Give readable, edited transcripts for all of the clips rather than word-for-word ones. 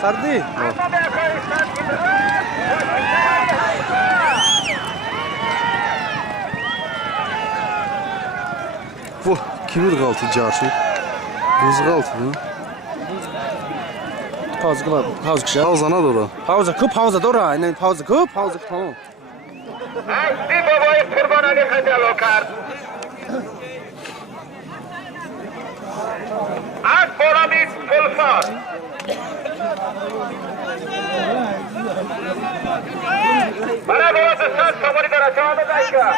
Sardi. Bu kimi qaltı caşı? Buz qaltı mı? Pauzana doğru. Pauza dora. Aynen pauza tamam. Asli babayı Kurban Ali Hacalo kart. Ak Boramis Pulsar. Bana bolası saat sabırı da raçağını daika.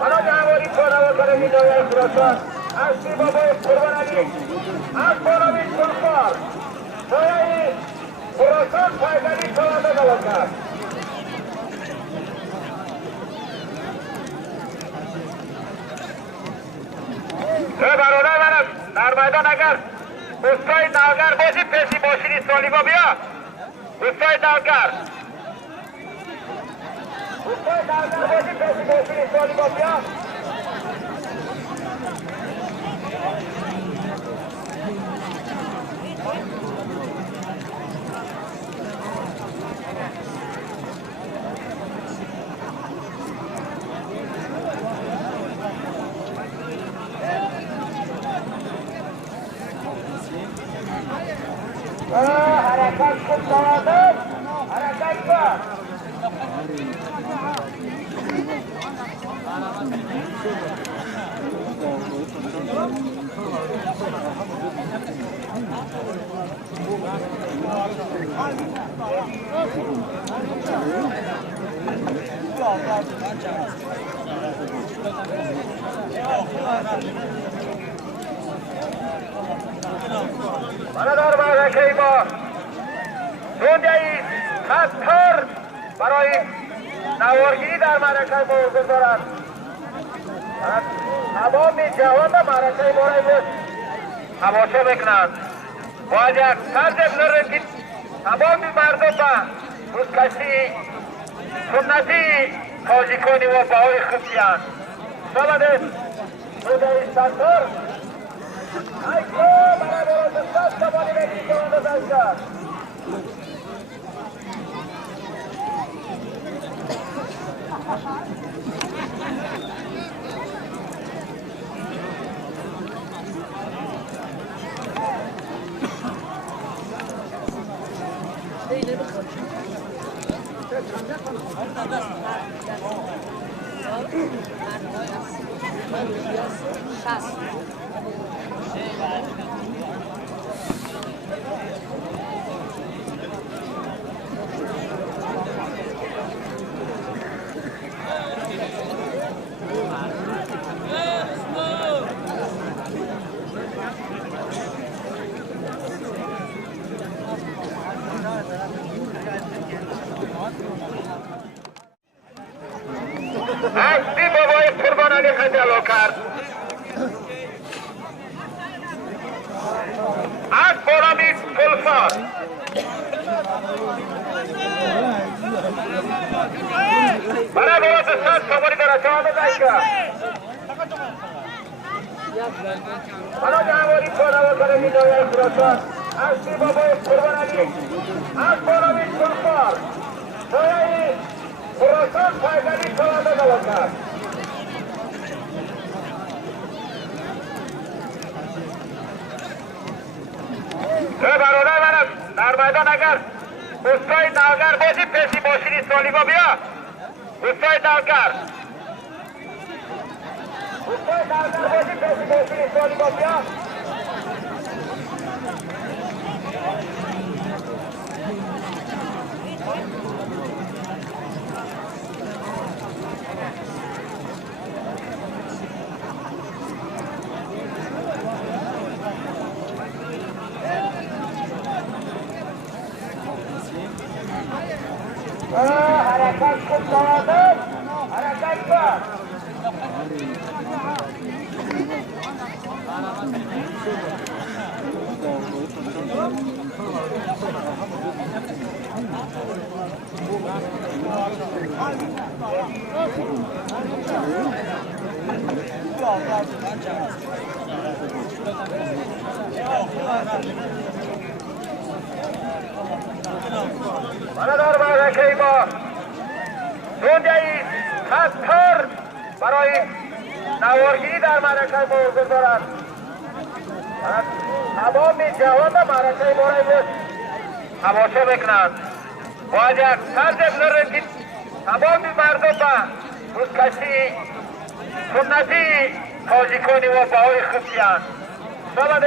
Bana cevabı sonra bakalım videoya kurasar. Asli babayı Kurban Ali. Ak Boramis Pulsar. Soyayı kurasar faydalı çalanda kalacak. برادر منم در میدان اگر دوستای داغر باشی پیشی باشینی سالیبا بیا دوستای داغر باشی پیشی باشینی سالیبا بیا حرکت خوب دارد حرکت کن برادر معرکه ما دنیایی خطر برای نوارگیری در معرکه ما حضور دارد تمام جوان معرکه ما را تماشا بکنند باید یک طرز بزرگ که تمام مردم به روزکشی سنتی تاجیکانی و بهای خوبیان شود دنیایی خطر Ayko, para los Estados Unidos, ¿dónde está? Asli babayı Kurban Ali Hacalo kart. Ak Boramis Pulsar. Bana bolası saat sabırı da raçağını daika. Bana cevabı sonra bakalım videoya kurasar. Asli babayı Kurban Ali. Ak Boramis Pulsar. Soyayı kurasar faydalı çalanda kalacak. برادر منم در میدان اگر دوستای داغر باشی پیشی باشینی سالیبا بیا دوستای داغر باشی پیشی باشینی سالیبا بیا حرکت خوب دارد حرکت کن برادر معرکه ما دنیایی خطر برای نوارگیری در معرکه ما حضور دارد. تمام جهان معرکه ما را امروز تماشا میکنند. باید یک طرز بزرگ که تمام مردم به روزکشی سنتی تاجیکانی و بهای خفیان شود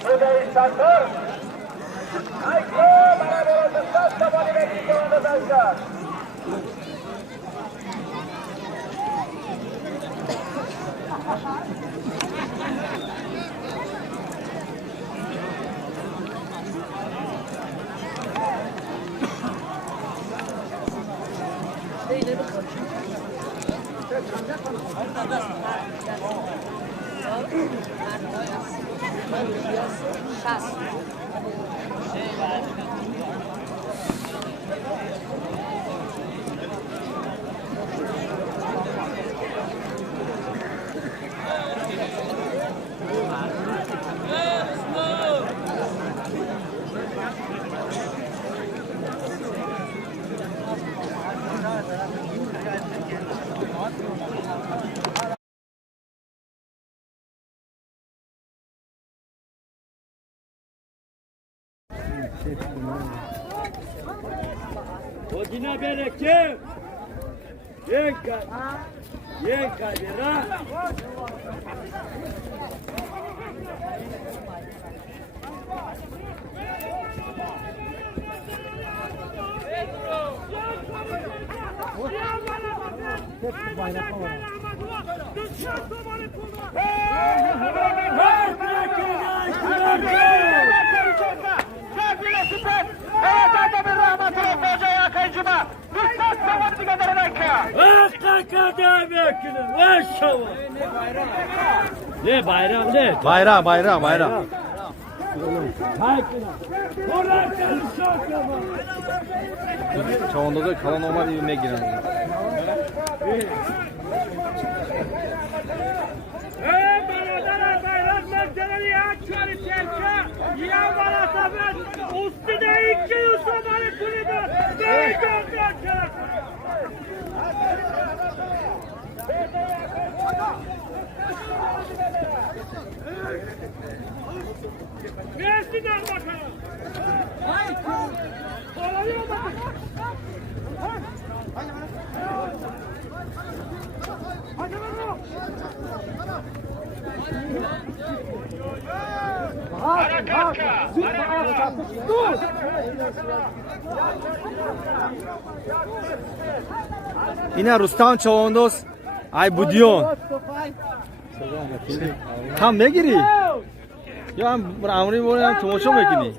دنیایی خطر ای که برای مرادستان تمامی بگید که آنده داشتن. Odina bereke. Yenka dera. Ne bayram ne? Bayram, bayram, bayram. Çoğunda da kalan olmadı bir yemek giren. Versinler bakalım. Hayır. Olalıyor bakın. Hadi bakalım. Dur. Yine Rustam Çoğundoz. Ay bu diyor. Tam ne giri? Ya ben amri boyam tomoşo mekini.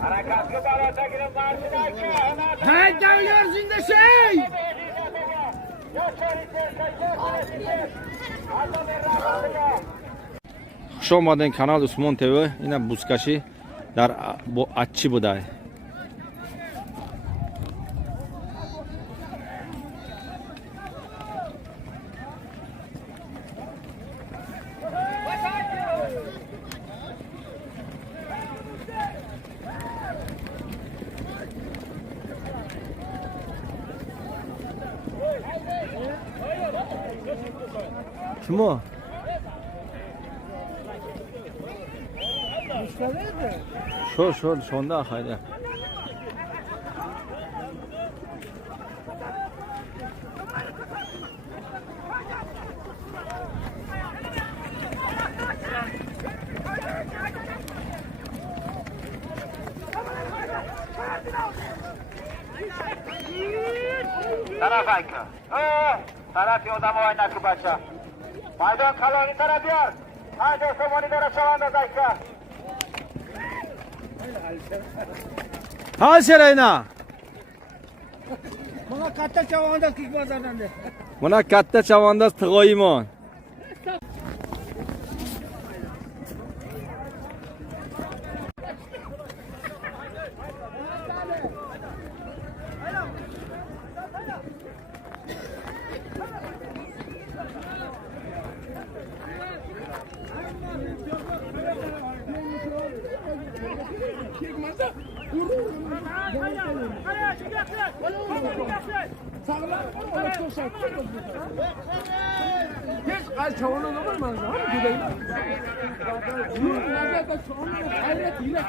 Harekatlı barata girin marşını açın. Haydi davuluyorsun da şey. Xush omading kanal Usmon TV. Ina buzkashi dar bu achchi buday. Kim o? Şonda haydi. taraf Ayka. Taraf yolda mı oynak başa. Maydon kaloni taraf yor. Hadi somoni dara çalanda Ayka. Ha Serayna. Bana katta çavanda kız bazardan de. Buna katta chavandas tig'oyimon. Hiç kaç çavanda olur mu? Gideyim. Nerede çavanda? Hayret yine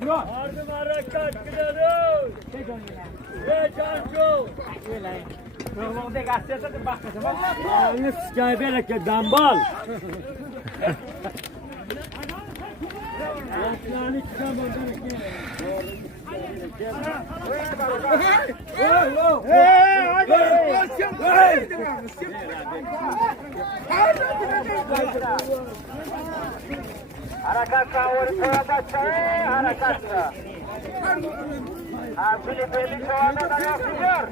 Murat. Ardım harekat gidiyoruz. Ve Cancu. Yolda gazetede de bakmasın. Aynı sıkay bereket dambal. Yani Harakat kavuri soğanda çay, harakat ya. Abili belli soğanda da yapıyor.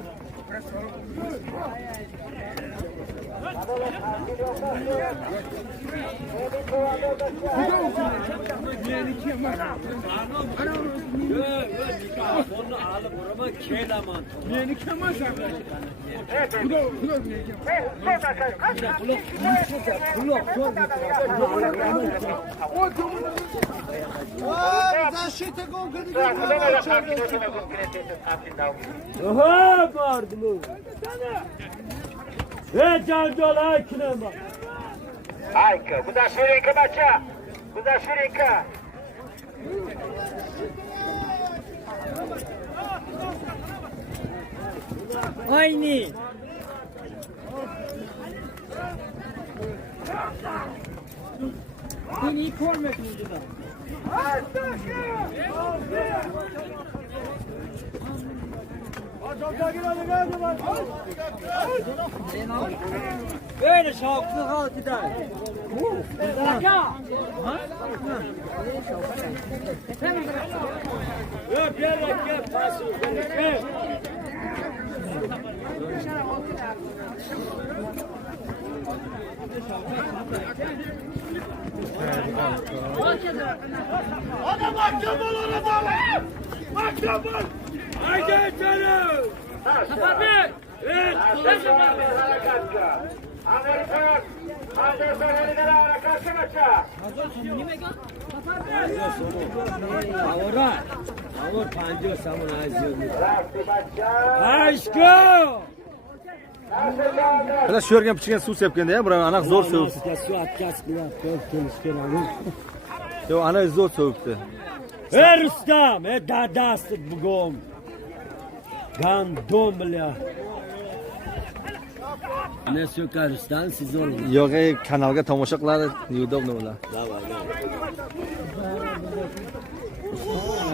Oha vardı. Ve Cancu olay kinema. Ayka, bu da şirinka baça. Bu da şirinka. Aynı. Seni ilk görmek miydi da? Böyle şavklı halkı da. Yok gel pasın. Hadi mahkum ol orada. Mahkum ol. Haydi canım. Kapat. Evet. Harakatka. Amerikan. Anderson Oliver'a harakatı baça. Ahora. Ahor panjo saman azıyor. Rasti baça. Aşkım. Ana shu yerga pichgan suv sepganda ya, bular aniq zo'r sovibdi. Su atkas qilib, kelishgan. Yo, ana zo'r sovibdi. Ey Rustam, dadasi bugun. Gandom bля. Ne söker Rustam siz olun. Yo'q, kanalga tomosha qiladi, neudobno bular.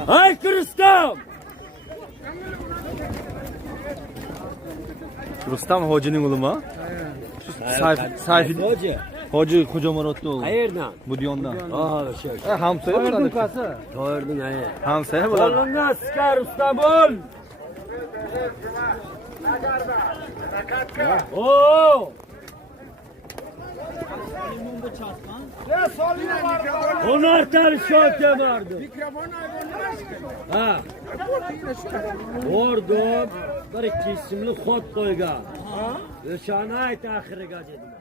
Ay Rustam. Rustam hojining o'g'limi? Sayfi Hoji. Hoji Xo'jamurodning o'g'li. Qayerdan? Budyondan. Aha, shu. Hamsoya bo'ladi. To'rdan ay. Hamsoya bo'ladi. Qo'lingdan sikar Rustam ol. Oo! Onar tane şoke vardı. Ha. Orada bir iki isimli kod koyga. Ve şana ait ahire gazedim.